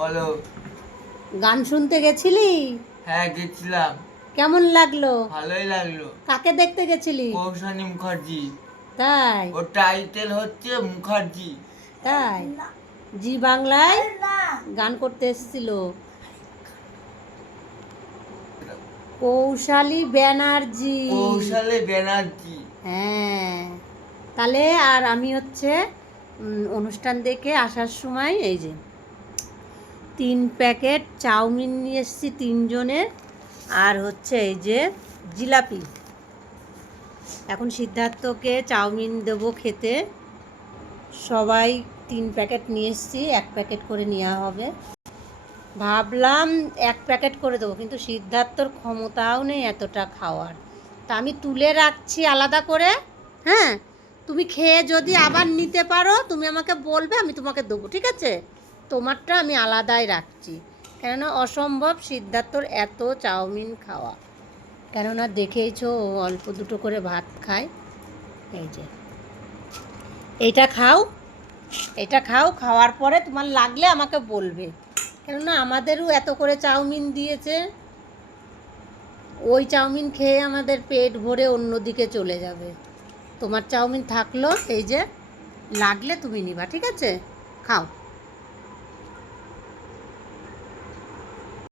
বলো। গান শুনতে গেছিলি? হ্যাঁ গেছিলাম। কেমন লাগলো? ভালোই লাগলো। কাকে দেখতে গেছিলি? কৌশানী মুখার্জি। তাই? ওর টাইটেল হচ্ছে মুখার্জি। তাই? জি বাংলায় গান করতে এসেছিল কৌশালী ব্যানার্জি। কৌশালী ব্যানার্জি। হ্যাঁ, তাহলে আর আমি হচ্ছে অনুষ্ঠান দেখে আসার সময় এই যে 3 প্যাকেট চাউমিন নিয়ে এসেছি 3 জনের, আর হচ্ছে এই যে জিলাপি। এখন সিদ্ধার্থকে চাউমিন দেবো খেতে। সবাই 3 প্যাকেট নিয়ে এসেছি, 1 প্যাকেট করে নেওয়া হবে। ভাবলাম 1 প্যাকেট করে দেবো, কিন্তু সিদ্ধার্থর ক্ষমতাও নেই এতটা খাওয়ার, তা আমি তুলে রাখছি আলাদা করে। হ্যাঁ, তুমি খেয়ে যদি আবার নিতে পারো তুমি আমাকে বলবে, আমি তোমাকে দেবো, ঠিক আছে? তোমারটা আমি আলাদাই রাখছি, কেননা অসম্ভব সিদ্ধার্থর এত চাউমিন খাওয়া। কেননা দেখেইছো ও অল্প দুটো করে ভাত খায়। এই যে এইটা খাও, এটা খাও, খাওয়ার পরে তোমার লাগলে আমাকে বলবে, কেননা আমাদেরও এত করে চাউমিন দিয়েছে। ওই চাউমিন খেয়ে আমাদের পেট ভরে অন্যদিকে চলে যাবে। তোমার চাউমিন থাকলো, এই যে লাগলে তুমি নিবা, ঠিক আছে? খাও।